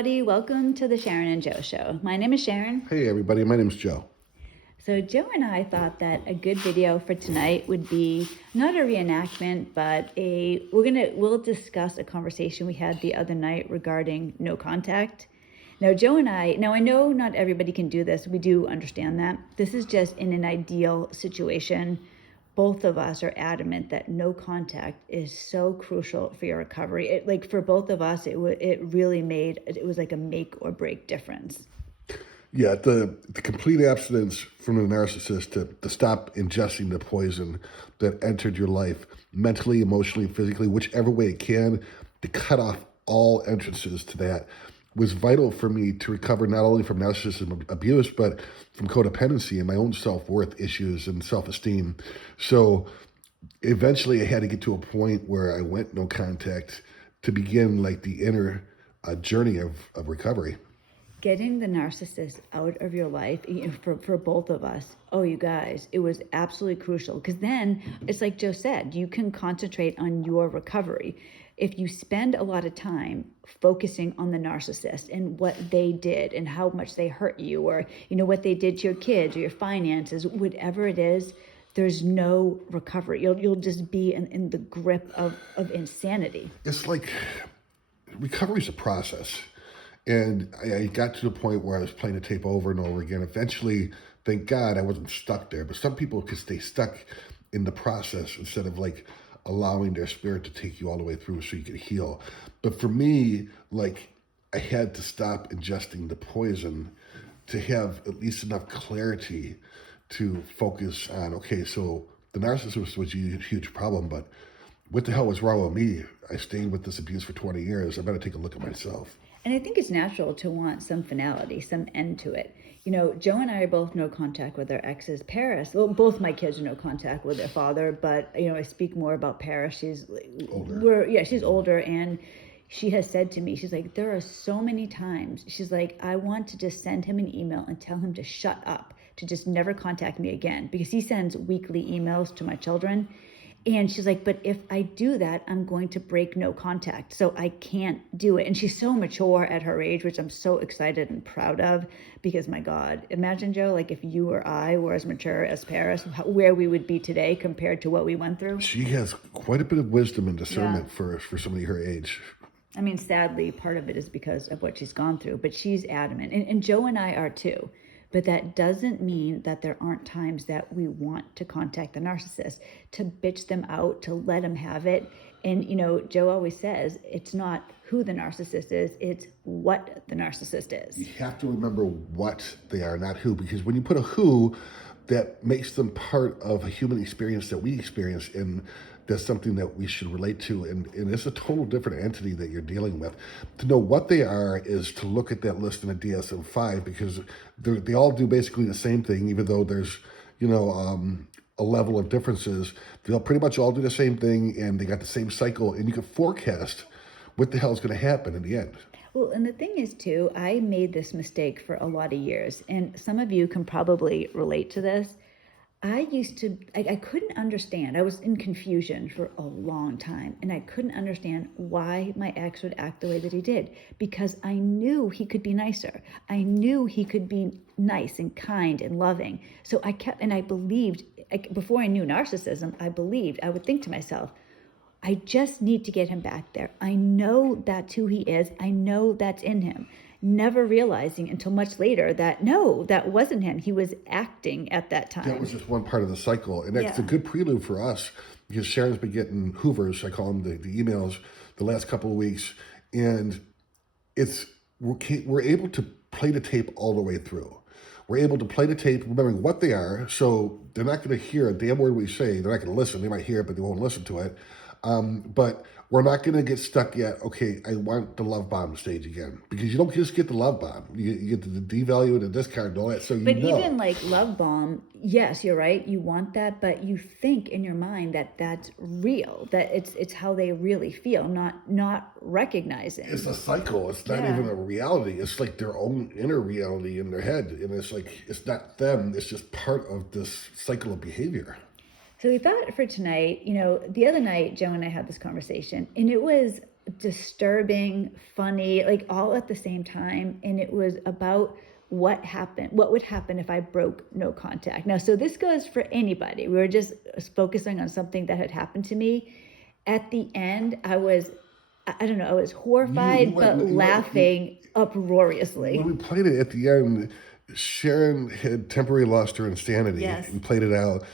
everybody. Welcome to the Sharon and Joe Show. My name is Sharon. Hey, everybody. My name's Joe. So Joe and I thought that a good video for tonight would be not a reenactment, but we'll discuss a conversation we had the other night regarding no contact. Now, I know not everybody can do this. We do understand that. This is just in an ideal situation. Both of us are adamant that no contact is so crucial for your recovery. For both of us, it was like a make or break difference. Yeah, the complete abstinence from the narcissist to stop ingesting the poison that entered your life mentally, emotionally, physically, whichever way it can, to cut off all entrances to that was vital for me to recover not only from narcissism abuse, but from codependency and my own self-worth issues and self-esteem. So eventually I had to get to a point where I went no contact to begin like the inner journey of recovery. Getting the narcissist out of your life, for both of us, oh, you guys, it was absolutely crucial. Because then, it's like Joe said, you can concentrate on your recovery. If you spend a lot of time focusing on the narcissist and what they did and how much they hurt you, or what they did to your kids or your finances, whatever it is, there's no recovery. You'll just be in the grip of insanity. It's like recovery is a process. And I got to the point where I was playing the tape over and over again. Eventually, thank God, I wasn't stuck there. But some people could stay stuck in the process instead of like allowing their spirit to take you all the way through so you could heal. But for me, I had to stop ingesting the poison to have at least enough clarity to focus on, okay, so the narcissist was a huge problem, but what the hell was wrong with me? I stayed with this abuse for 20 years. I better take a look at myself. And I think it's natural to want some finality, some end to it. Joe and I are both no contact with our exes. Paris, well, both my kids are no contact with their father, but, I speak more about Paris. She's older. She's older, and she has said to me, she's like, there are so many times, she's like, I want to just send him an email and tell him to shut up, to just never contact me again, because he sends weekly emails to my children. And she's like, but if I do that, I'm going to break no contact. So I can't do it. And she's so mature at her age, which I'm so excited and proud of, because my God, imagine, Joe, like if you or I were as mature as Paris, where we would be today compared to what we went through. She has quite a bit of wisdom and discernment for somebody her age. I mean, sadly, part of it is because of what she's gone through, but she's adamant. And Joe and I are too. But that doesn't mean that there aren't times that we want to contact the narcissist, to bitch them out, to let them have it. And, Joe always says, it's not who the narcissist is, it's what the narcissist is. You have to remember what they are, not who, because when you put a who, that makes them part of a human experience that we experience, and that's something that we should relate to. And it's a total different entity that you're dealing with. To know what they are is to look at that list in a DSM-5, because they all do basically the same thing, even though there's, a level of differences. They'll pretty much all do the same thing, and they got the same cycle, and you can forecast what the hell is going to happen in the end. Well, and the thing is, too, I made this mistake for a lot of years, and some of you can probably relate to this. I couldn't understand. I was in confusion for a long time, and I couldn't understand why my ex would act the way that he did, because I knew he could be nicer. I knew he could be nice and kind and loving. So I believed, before I knew narcissism, I would think to myself, I just need to get him back there. I know that's who he is. I know that's in him. Never realizing until much later that, no, that wasn't him. He was acting at that time. That was just one part of the cycle. And that's a good prelude for us, because Sharon's been getting Hoovers, I call them the emails, the last couple of weeks. And we're able to play the tape all the way through. We're able to play the tape, remembering what they are. So they're not going to hear a damn word we say. They're not going to listen. They might hear it, but they won't listen to it. But we're not going to get stuck yet. Okay, I want the love bomb stage again, because you don't just get the love bomb. You get the devalue and the discard and all that. So but even like love bomb, yes, you're right. You want that, but you think in your mind that that's real, that it's how they really feel, not recognizing. It's a cycle. It's not even a reality. It's like their own inner reality in their head, and it's like it's not them. It's just part of this cycle of behavior. So we thought for tonight, the other night, Joe and I had this conversation, and it was disturbing, funny, like all at the same time. And it was about what would happen if I broke no contact. Now, so this goes for anybody. We were just focusing on something that had happened to me. At the end, I don't know, I was horrified, but laughing uproariously. When we played it at the end, Sharon had temporarily lost her insanity and played it out,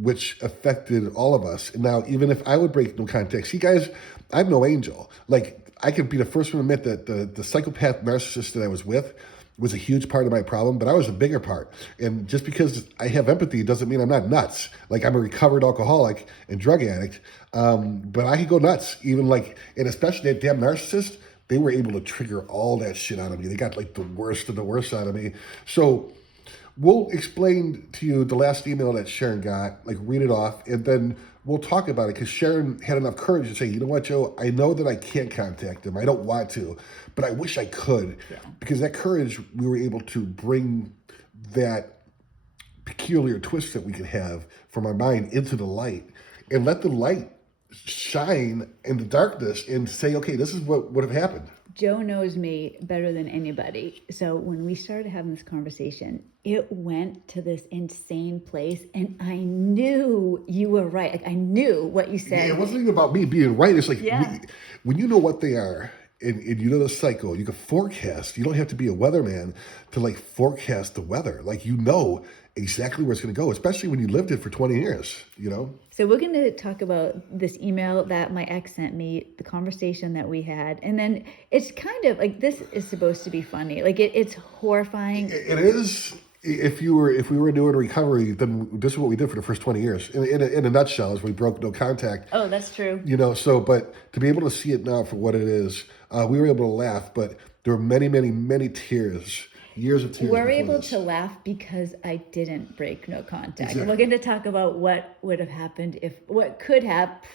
which affected all of us. And now, even if I would break no contact, see, guys, I'm no angel. Like, I could be the first one to admit that the psychopath narcissist that I was with was a huge part of my problem, but I was a bigger part. And just because I have empathy doesn't mean I'm not nuts. Like, I'm a recovered alcoholic and drug addict, but I could go nuts. Even like, and especially that damn narcissist, they were able to trigger all that shit out of me. They got like the worst of the worst out of me. So we'll explain to you the last email that Sharon got, like read it off, and then we'll talk about it, because Sharon had enough courage to say, you know what, Joe, I know that I can't contact him. I don't want to, but I wish I could. Yeah. Because that courage, we were able to bring that peculiar twist that we could have from our mind into the light, and let the light shine in the darkness and say, okay, this is what would have happened. Joe knows me better than anybody. So when we started having this conversation, it went to this insane place. And I knew you were right. Like, I knew what you said. Yeah, it wasn't even about me being right. It's like, when you know what they are, and you know the cycle, you can forecast. You don't have to be a weatherman to like forecast the weather. Like, you know exactly where it's going to go, especially when you lived it for 20 years, you know? So we're going to talk about this email that my ex sent me, the conversation that we had. And then it's kind of like, this is supposed to be funny. Like, it's horrifying. It is. If we were doing recovery, then this is what we did for the first 20 years. In a nutshell, is we broke no contact. Oh, that's true. You know, so, but to be able to see it now for what it is, we were able to laugh, but there were many, many, many tears, years of tears. We're able to laugh because I didn't break no contact. Exactly. We're going to talk about what would have happened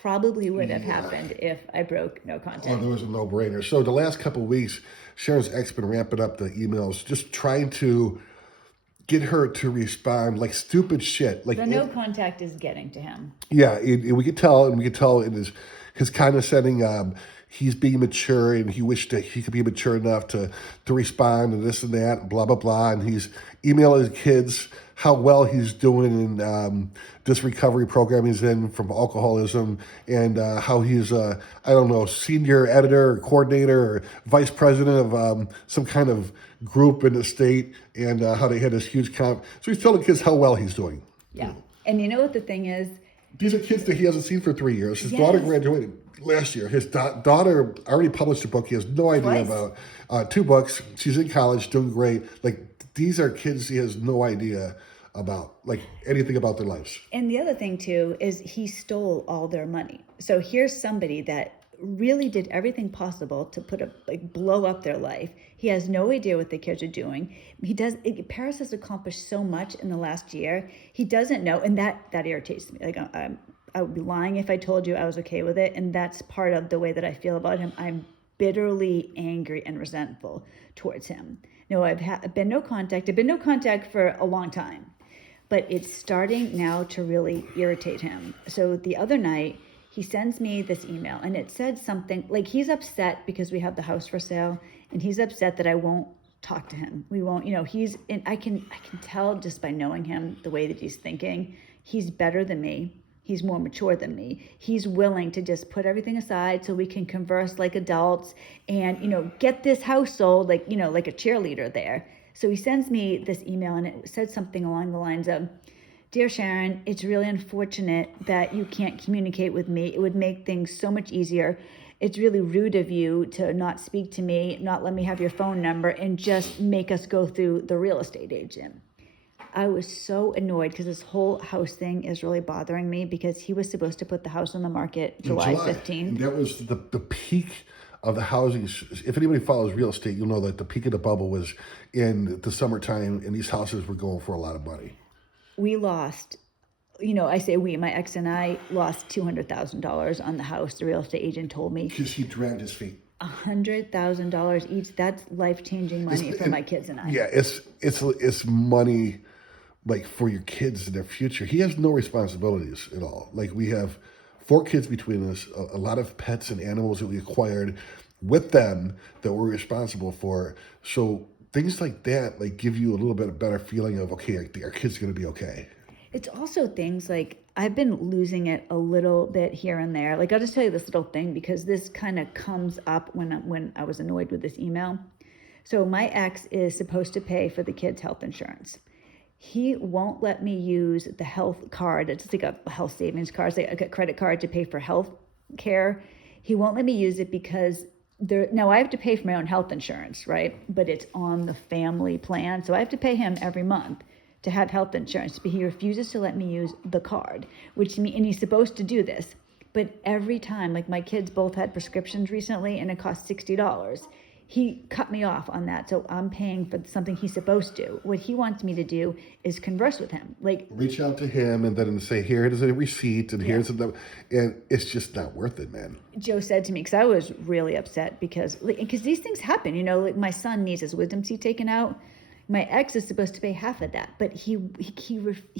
probably would have happened if I broke no contact. Oh, there was a no-brainer. So the last couple of weeks, Sharon's ex been ramping up the emails, just trying to get her to respond like stupid shit. Like, the no contact is getting to him. Yeah, and we could tell in his condescending, he's being mature, and he wished that he could be mature enough to respond and this and that, and blah, blah, blah. And he's emailing his kids how well he's doing in this recovery program he's in from alcoholism, and how he's, senior editor or coordinator or vice president of some kind of group in the state, and how they had this huge So he's telling kids how well he's doing. Yeah. And you know what the thing is? These are kids that he hasn't seen for 3 years. His daughter graduated last year. His daughter already published a book he has no idea about. 2 books. She's in college, doing great. Like, these are kids he has no idea about, like, anything about their lives. And the other thing, too, is he stole all their money. So here's somebody that really did everything possible to blow up their life. He has no idea what the kids are doing. Paris has accomplished so much in the last year. He doesn't know, and that irritates me. Like, I would be lying if I told you I was okay with it, and that's part of the way that I feel about him. I'm bitterly angry and resentful towards him. No, I've been no contact. I've been no contact for a long time, but it's starting now to really irritate him. So the other night, he sends me this email, and it said something like he's upset because we have the house for sale, and he's upset that I won't talk to him. We won't, and I can tell just by knowing him, the way that he's thinking. He's better than me. He's more mature than me. He's willing to just put everything aside so we can converse like adults and, get this house sold like a cheerleader there. So he sends me this email, and it said something along the lines of, "Dear Sharon, it's really unfortunate that you can't communicate with me. It would make things so much easier. It's really rude of you to not speak to me, not let me have your phone number, and just make us go through the real estate agent." I was so annoyed because this whole house thing is really bothering me, because he was supposed to put the house on the market July 15th. That was the peak of the housing. If anybody follows real estate, you'll know that the peak of the bubble was in the summertime, and these houses were going for a lot of money. We lost, I say we, my ex and I lost $200,000 on the house. The real estate agent told me. Because he dragged his feet. $100,000 each. That's life-changing money for my kids and I. Yeah, it's money, like, for your kids and their future. He has no responsibilities at all. Like, we have 4 kids between us, a lot of pets and animals that we acquired with them that we're responsible for. So things like that like give you a little bit of better feeling of, okay, our kids are going to be okay. It's also things like I've been losing it a little bit here and there. Like I'll just tell you this little thing because this kind of comes up when I was annoyed with this email. So my ex is supposed to pay for the kids' health insurance. He won't let me use the health card. It's like a health savings card, it's like a credit card to pay for health care. He won't let me use it because now I have to pay for my own health insurance, right? But it's on the family plan. So I have to pay him every month to have health insurance, but he refuses to let me use the card, and he's supposed to do this. But every time, like my kids both had prescriptions recently and it cost $60. He cut me off on that. So I'm paying for something he's supposed to. What he wants me to do is converse with him. Like reach out to him and then say, here it is a receipt and here's and it's just not worth it, man. Joe said to me, because I was really upset because these things happen, like my son needs his wisdom teeth taken out. My ex is supposed to pay half of that, but he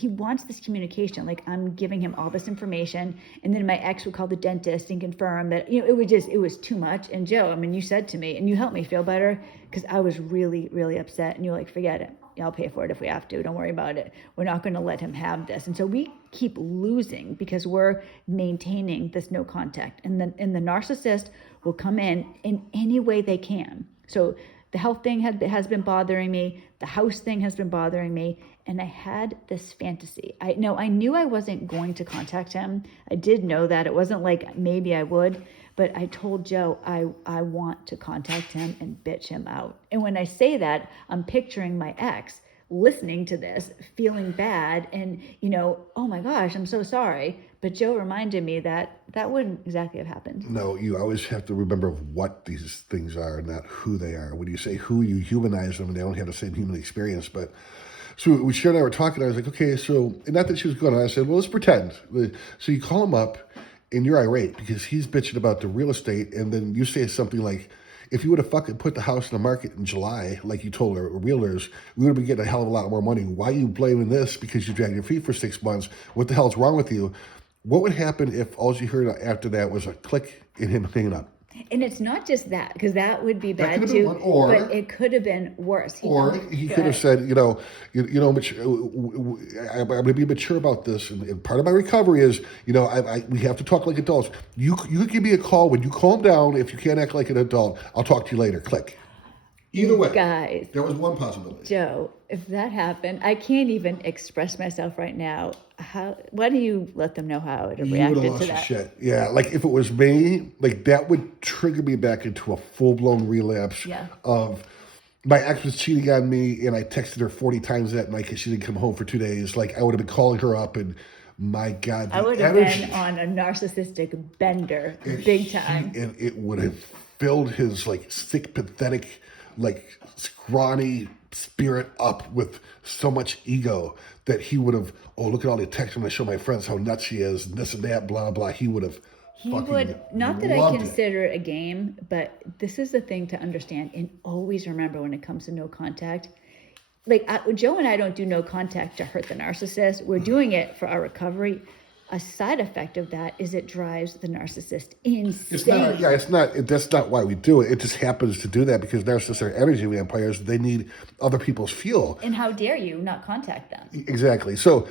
wants this communication. Like I'm giving him all this information, and then my ex would call the dentist and confirm that it was too much. And Joe, I mean, you said to me, and you helped me feel better because I was really, really upset. And you're like, forget it. I'll pay for it if we have to. Don't worry about it. We're not going to let him have this. And so we keep losing because we're maintaining this no contact. And the narcissist will come in any way they can. So the health thing has been bothering me. The house thing has been bothering me. And I had this fantasy. I knew I wasn't going to contact him. I did know that. It wasn't like maybe I would. But I told Joe I want to contact him and bitch him out. And when I say that, I'm picturing my ex listening to this, feeling bad, and, oh my gosh, I'm so sorry. But Joe reminded me that wouldn't exactly have happened. No, you always have to remember what these things are, not who they are. When you say who, you humanize them and they don't have the same human experience. But so Sharon and I were talking, I was like, okay, so, and not that she was going on, I said, well, let's pretend. So you call him up and you're irate because he's bitching about the real estate, and then you say something like, if you would have fucking put the house in the market in July, like you told our realtors, we would have been getting a hell of a lot more money. Why are you blaming this because you dragged your feet for 6 months? What the hell's wrong with you? What would happen if all you heard after that was a click in him hanging up? And it's not just that, because that would be bad too. But it could have been worse. He could have said, I'm going to be mature about this, and part of my recovery is, we have to talk like adults. You give me a call when you calm down. If you can't act like an adult, I'll talk to you later. Click. Either way, guys, there was one possibility. Joe, if that happened, I can't even express myself right now. Why don't you let them know how I would have reacted to that? Shit. Yeah, like if it was me, like that would trigger me back into a full-blown relapse of my ex was cheating on me and I texted her 40 times that night because she didn't come home for 2 days. Like I would have been calling her up and my God, I would have been on a narcissistic bender big time. And it would have filled his like sick, pathetic, like scrawny spirit up with so much ego that he would have, look at all the texts I'm going to show my friends how nuts she is, and this and that, blah, blah. He would have not that I consider it a game, but this is the thing to understand and always remember when it comes to no contact. Like Joe and I don't do no contact to hurt the narcissist. We're doing it for our recovery. A side effect of that is it drives the narcissist insane. That's not why we do it. It just happens to do that because narcissists are energy vampires. They need other people's fuel. And how dare you not contact them? Exactly. So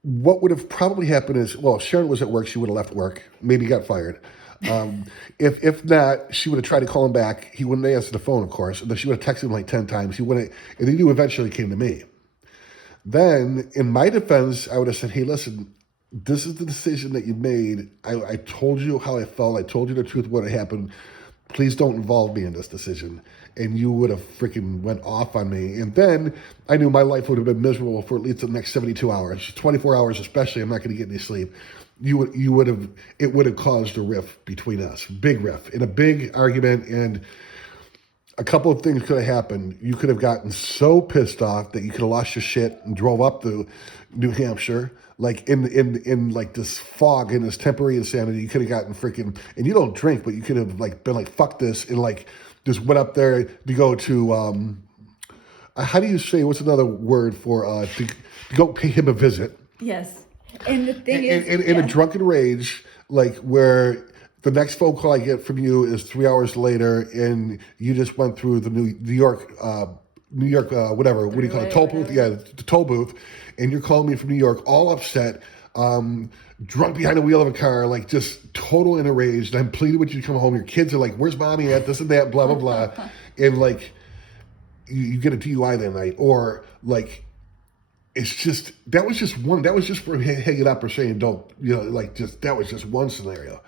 what would have probably happened is, Sharon was at work. She would have left work, maybe got fired. If not, she would have tried to call him back. He wouldn't answer the phone, of course. And then she would have texted him like 10 times. He wouldn't, and then he eventually came to me. Then, in my defense, I would have said, hey, listen, this is the decision that you made. I told you how I felt. I told you the truth of what had happened. Please don't involve me in this decision. And you would have freaking went off on me. And then I knew my life would have been miserable for at least the next 72 hours. 24 hours especially, I'm not going to get any sleep. It would have caused a rift between us. Big rift. In a big argument, and a couple of things could have happened. You could have gotten so pissed off that you could have lost your shit and drove up to New Hampshire, like in like this fog and this temporary insanity. You could have gotten freaking, and you don't drink, but you could have like been like, fuck this, and like just went up there to go to how do you say, what's another word for to go pay him a visit? Yes. And the thing is, in a drunken rage, like where the next phone call I get from you is 3 hours later, and you just went through the New York, whatever, what do you call it, toll booth? Yeah, the toll booth, and you're calling me from New York, all upset, drunk behind the wheel of a car, like just total in a rage. And I'm pleading with you to come home. Your kids are like, "Where's mommy at?" This and that, blah blah blah, and like you get a DUI that night, or like. It's just that was just one. That was just for hanging up or saying don't. Like just that was just one scenario.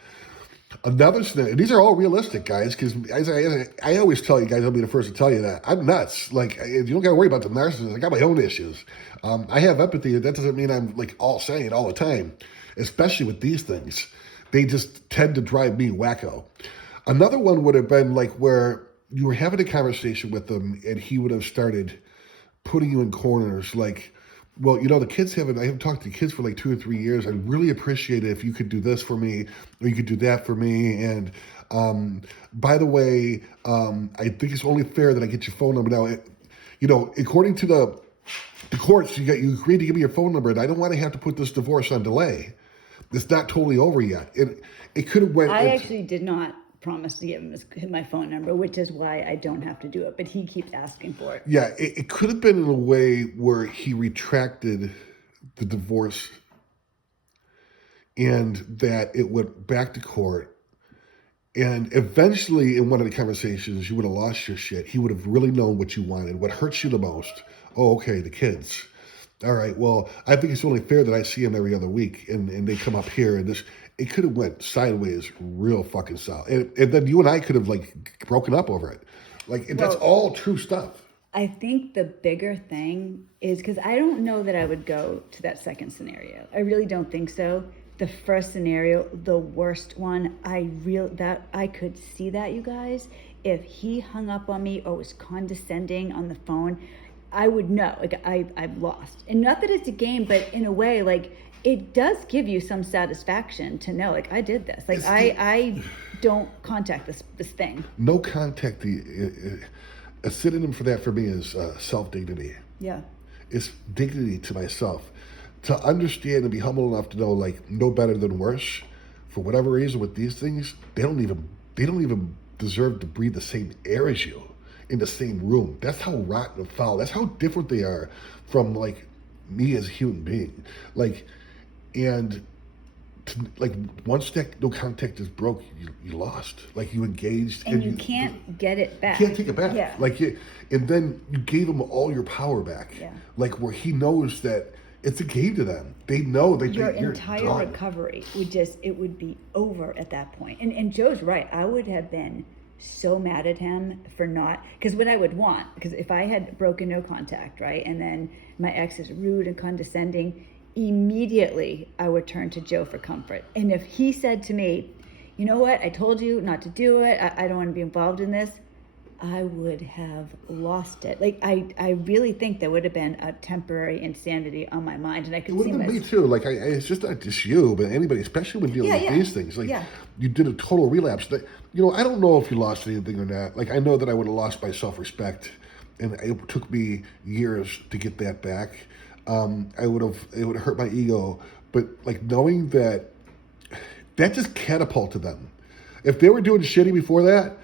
Another scenario. These are all realistic, guys. Because as I always tell you guys, I'll be the first to tell you that I'm nuts. Like you don't got to worry about the narcissist. I got my own issues. I have empathy. That doesn't mean I'm like all sane all the time. Especially with these things, they just tend to drive me wacko. Another one would have been like where you were having a conversation with them, and he would have started putting you in corners, like. Well, the kids I haven't talked to the kids for like 2 or 3 years. I'd really appreciate it if you could do this for me or you could do that for me. And by the way, I think it's only fair that I get your phone number now. According to the courts, you agreed to give me your phone number, and I don't want to have to put this divorce on delay. It's not totally over yet. It could have went. I actually did not promise to give him my phone number, which is why I don't have to do it, but he keeps asking for it. Yeah, it could have been in a way where he retracted the divorce and that it went back to court. And eventually, in one of the conversations, you would have lost your shit. He would have really known what you wanted, what hurts you the most. Oh, okay, the kids. All right, well, I think it's only fair that I see them every other week and they come up here and this. It could have went sideways real fucking south. And then you and I could have like broken up over it. That's all true stuff. I think the bigger thing is because I don't know that I would go to that second scenario. I really don't think so. The first scenario, the worst one, I could see that, you guys. If he hung up on me or was condescending on the phone, I would know, like I've lost. And not that it's a game, but in a way, like it does give you some satisfaction to know, like I did this. Like I don't contact this thing. No contact. A synonym for that for me is self-dignity. Yeah. It's dignity to myself. To understand and be humble enough to know, like, no better than worse. For whatever reason, with these things, they don't even deserve to breathe the same air as you in the same room. That's how rotten and foul. That's how different they are from like me as a human being. Once that no contact is broke, you lost. Like you engaged, and you can't get it back. You can't take it back. Yeah. And then you gave him all your power back. Yeah. Like where he knows that it's a game to them. They know that your you're entire done. recovery would be over at that point. And Joe's right. I would have been so mad at him for not, because what I would want, because if I had broken no contact, right, and then my ex is rude and condescending, immediately I would turn to Joe for comfort. And if he said to me, you know what, I told you not to do it, I don't want to be involved in this, I would have lost it. Like I really think there would have been a temporary insanity on my mind, and I could see myself. Me too. Like it's just not just you, but anybody, especially when dealing with these things. Like you did a total relapse. I don't know if you lost anything or not. Like I know that I would have lost my self-respect, and it took me years to get that back. It would have hurt my ego, but like knowing that just catapulted them. If they were doing shitty before that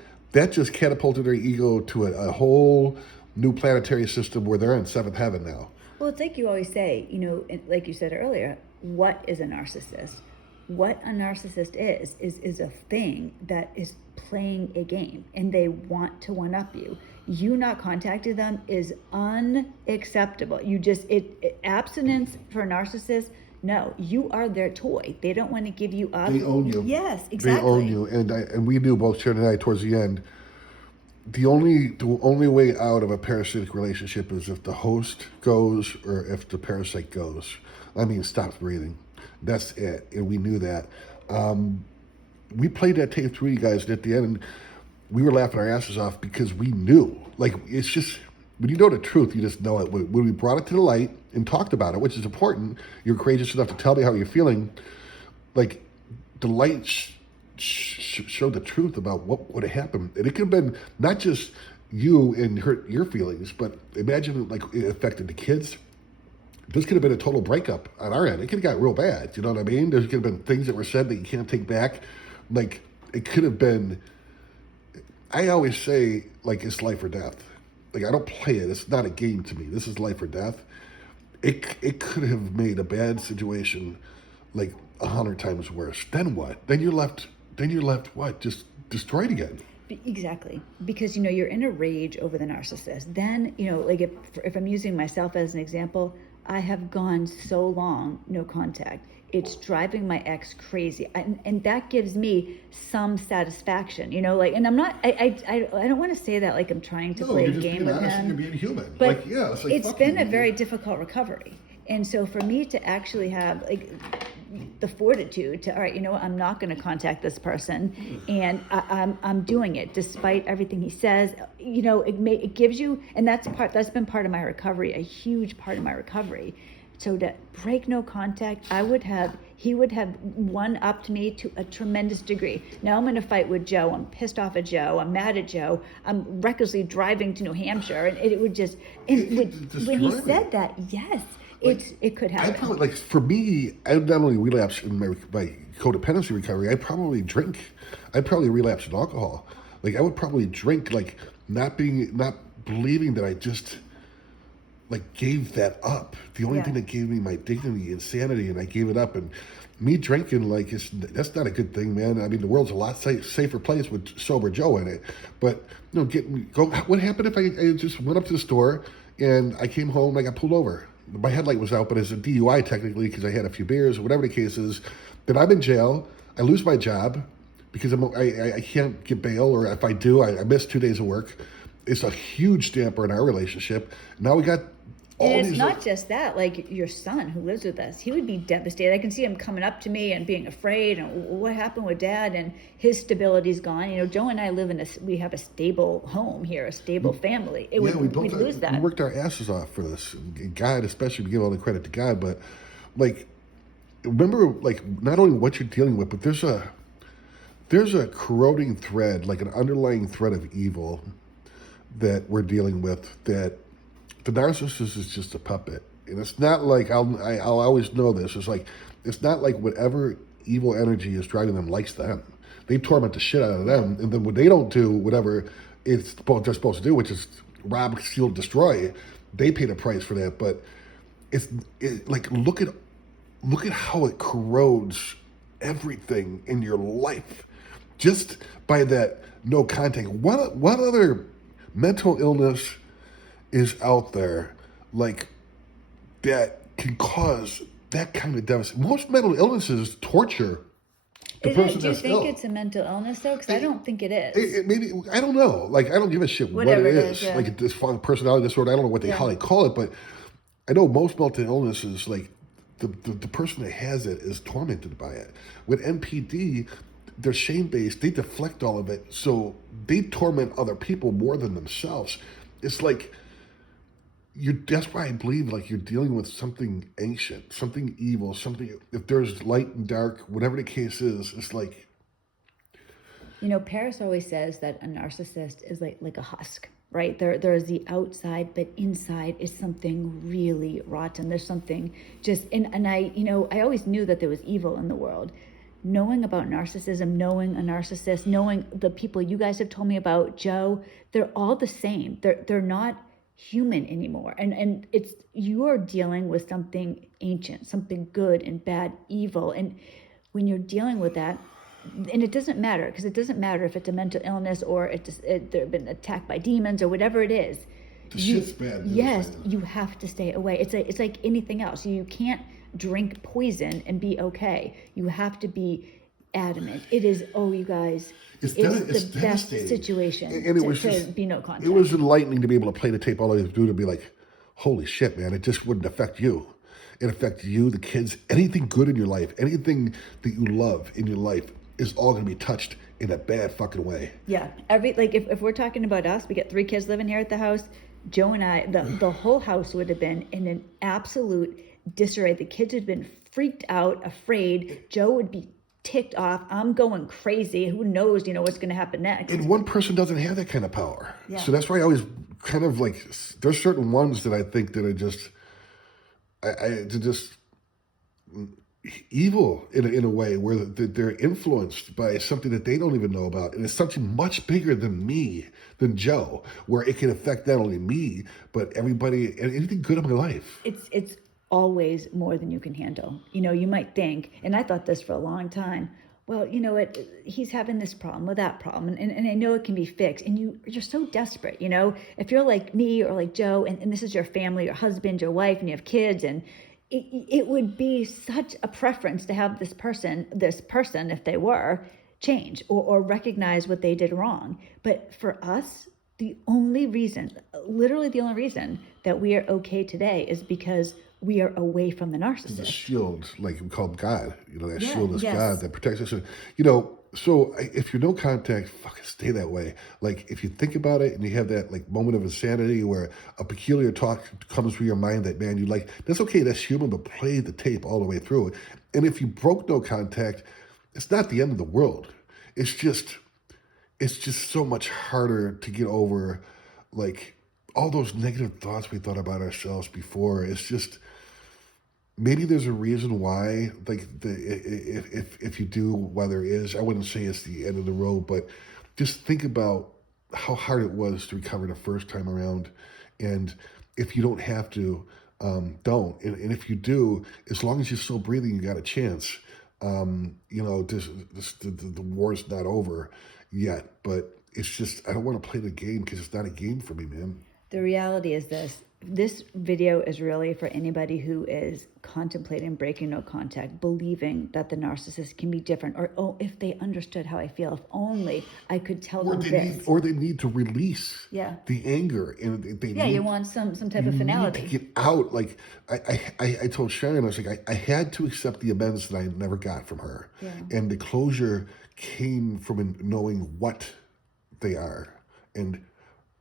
just catapulted their ego to a whole new planetary system where they're in seventh heaven now. Well, it's like you always say, like you said earlier, what is a narcissist? What a narcissist is a thing that is playing a game, and they want to one-up you. You not contacting them is unacceptable. Abstinence for a narcissist, no, you are their toy. They don't want to give you up. They own you. Yes, exactly. They own you, and we knew both Sharon and I towards the end. The only way out of a parasitic relationship is if the host goes or if the parasite goes. I mean, stops breathing. That's it, and we knew that. We played that tape through, you guys, and at the end, we were laughing our asses off because we knew. Like, it's just, when you know the truth, you just know it. When we brought it to the light and talked about it, which is important, you're courageous enough to tell me how you're feeling. Like, the light showed the truth about what would have happened. And it could have been not just you and hurt your feelings, but imagine like it affected the kids, this could have been a total breakup on our end. It could have got real bad. You know what I mean? There's could have been things that were said that you can't take back. Like, it could have been, I always say, like, it's life or death. Like, I don't play it. It's not a game to me. This is life or death. It could have made a bad situation like 100 times worse. Then what? Then you're left what? Just destroyed again. Exactly. Because, you're in a rage over the narcissist. Then, like if I'm using myself as an example, I have gone so long, no contact. It's driving my ex crazy. And that gives me some satisfaction, like, and I'm not, I don't want to say that like I'm trying to play a game with him. You're being human. But like, yeah, it's been a very difficult recovery. And so for me to actually have like the fortitude to, all right, what, I'm not going to contact this person, and I'm doing it despite everything he says. It gives you, and that's been part of my recovery, a huge part of my recovery. So to break no contact, he would have one-upped me to a tremendous degree. Now I'm in a fight with Joe. I'm pissed off at Joe. I'm mad at Joe. I'm recklessly driving to New Hampshire, and it would just, when he said that, yes. It could happen. I probably, like, for me, I not only relapse in my codependency recovery, I'd probably drink. I'd probably relapse in alcohol. Like, I would probably drink, like, not believing that I just, like, gave that up. The only thing that gave me my dignity and sanity, and I gave it up. And me drinking, like, that's not a good thing, man. I mean, the world's a lot safer place with sober Joe in it. But, what happened if I just went up to the store and I came home and I got pulled over? My headlight was out, but it's a DUI technically because I had a few beers or whatever the case is. Then I'm in jail. I lose my job because I can't get bail, or if I do, I miss 2 days of work. It's a huge damper in our relationship. Now we got all and these. It's not just that. Like your son who lives with us, he would be devastated. I can see him coming up to me and being afraid. And what happened with Dad? And his stability's gone. Joe and I we have a stable home here, a stable family. We'd lose that. We worked our asses off for this. God, especially, we give all the credit to God. But like, remember, like, not only what you're dealing with, but there's a corroding thread, like an underlying thread of evil that we're dealing with, that the narcissist is just a puppet. And it's not like, I'll always know this, it's not like whatever evil energy is driving them likes them. They torment the shit out of them, and then when they don't do whatever they're supposed to do, which is rob, steal, destroy, they pay the price for that. But like, look at how it corrodes everything in your life just by that no contact. What other mental illness is out there like that can cause that kind of devastation? Most mental illnesses torture the person Do you that's think ill. it's a mental illness though? Because I don't think it is. Maybe, I don't know. Like, I don't give a shit Whatever what it it is. is, yeah. Like, this personality disorder. I don't know what how they call it, but I know most mental illnesses, like, the person that has it is tormented by it. With NPD, they're shame-based. They deflect all of it, so they torment other people more than themselves. It's like, that's why I believe, like, you're dealing with something ancient, something evil, something, if there's light and dark, whatever the case is, it's like... Paris always says that a narcissist is like a husk, right? There's the outside, but inside is something really rotten. There's something just, and I always knew that there was evil in the world. Knowing about narcissism, knowing a narcissist, knowing the people you guys have told me about, Joe, they're all the same. They're not human anymore. And it's, you're dealing with something ancient, something good and bad, evil. And when you're dealing with that, and it doesn't matter, because it doesn't matter if it's a mental illness or they've been attacked by demons or whatever it is. The shit's bad. Yes, you have to stay away. It's like anything else. You can't drink poison and be okay. You have to be adamant. It is, you guys, it's the best situation and it was to just, be no contact. It was enlightening to be able to play the tape all the way through, to be like, holy shit, man, it just wouldn't affect you. It affects you, the kids, anything good in your life, anything that you love in your life is all going to be touched in a bad fucking way. Yeah. If we're talking about us, we got 3 kids living here at the house. Joe and I, the whole house would have been in an absolute disarray. The kids had been freaked out, afraid. Joe would be ticked off. I'm going crazy. Who knows, what's going to happen next. And one person doesn't have that kind of power. Yeah. So that's why I always kind of like, there's certain ones that I think that are just, to just evil in a way where they're influenced by something that they don't even know about, and it's something much bigger than me, than Joe, where it can affect not only me but everybody and anything good in my life. It's always more than you can handle. You might think, and I thought this for a long time, well, you know what, he's having this problem or that problem, and I know it can be fixed, and you're so desperate. If you're like me or like Joe, and this is your family, your husband, your wife, and you have kids, and it would be such a preference to have this person, if they were, change or recognize what they did wrong. But for us, literally the only reason that we are okay today is because we are away from the narcissist. The shield, like we call God, that Yeah, shield is yes. God that protects us. So if you're no contact, fucking stay that way. Like if you think about it and you have that like moment of insanity where a peculiar talk comes through your mind that, man, you like, that's okay, that's human, but play the tape all the way through. And if you broke no contact, it's not the end of the world. It's just so much harder to get over, like all those negative thoughts we thought about ourselves before. It's just, maybe there's a reason why, like if you do, why there is, I wouldn't say it's the end of the road, but just think about how hard it was to recover the first time around. And if you don't have to, don't. And if you do, as long as you're still breathing, you got a chance. The war's not over yet, but it's just, I don't want to play the game because it's not a game for me, man. The reality is this video is really for anybody who is contemplating breaking no contact, believing that the narcissist can be different, or if they understood how I feel, if only I could tell them this. Or they need to release the anger, and you want some type of finality. Need to get out. Like I told Sharon, I was like, I had to accept the amends that I never got from her, and the closure came from knowing what they are, and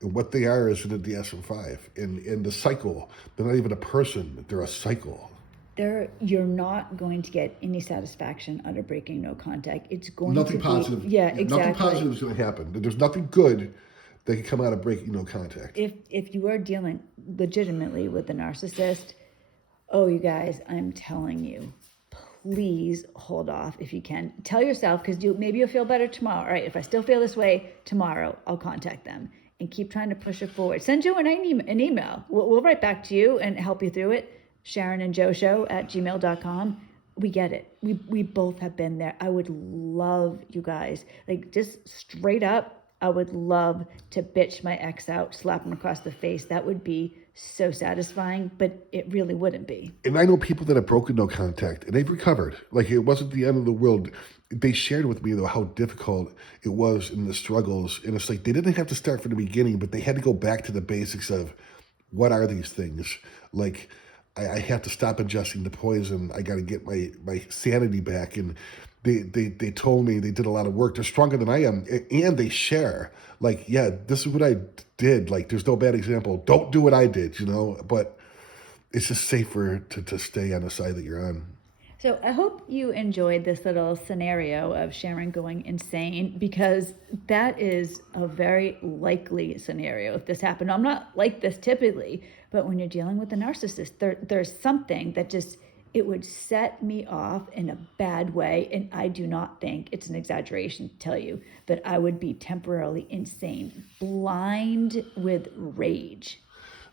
what they are is in the DSM-5. In the cycle, they're not even a person; they're a cycle. You're not going to get any satisfaction out of breaking no contact. It's going nothing to positive. be exactly. Nothing positive is going to happen. There's nothing good that can come out of breaking no contact. If you are dealing legitimately with a narcissist, oh, you guys, I'm telling you, please hold off if you can. Tell yourself, because maybe you'll feel better tomorrow. All right, if I still feel this way tomorrow, I'll contact them. And keep trying to push it forward. Send Joe an email. We'll write back to you and help you through it. Sharon and Joe Show @gmail.com. We get it. We both have been there. I would love, you guys, like just straight up, I would love to bitch my ex out, slap him across the face. That would be so satisfying, but it really wouldn't be. And I know people that have broken no contact and they've recovered. Like it wasn't the end of the world. They shared with me though how difficult it was in the struggles. And it's like they didn't have to start from the beginning, but they had to go back to the basics of what are these things? Like I have to stop ingesting the poison. I got to get my sanity back. And they told me they did a lot of work. They're stronger than I am. And they share. Like, yeah, this is what I did. Like, there's no bad example. Don't do what I did, But it's just safer to stay on the side that you're on. So I hope you enjoyed this little scenario of Sharon going insane, because that is a very likely scenario if this happened. I'm not like this typically, but when you're dealing with a narcissist, there's something that just, it would set me off in a bad way. And I do not think it's an exaggeration to tell you that I would be temporarily insane, blind with rage.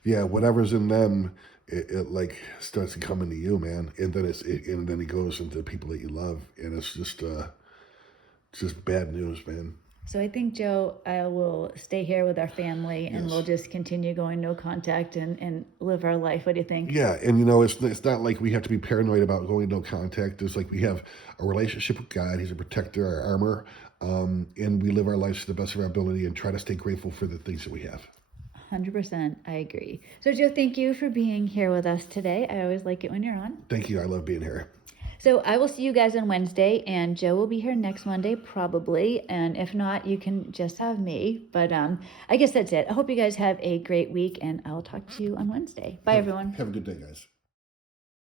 Yeah, whatever's in them, it like starts to come into you, man, and then it goes into the people that you love, and it's just bad news, man. So I think, Joe, I will stay here with our family, and we'll just continue going no contact and live our life. What do you think? Yeah, and it's not like we have to be paranoid about going no contact. It's like we have a relationship with God. He's a protector, our armor, and we live our lives to the best of our ability and try to stay grateful for the things that we have. 100%, I agree. So, Joe, thank you for being here with us today. I always like it when you're on. Thank you. I love being here. So I will see you guys on Wednesday, and Joe will be here next Monday, probably. And if not, you can just have me. But I guess that's it. I hope you guys have a great week, and I'll talk to you on Wednesday. Bye, everyone. Have a good day, guys.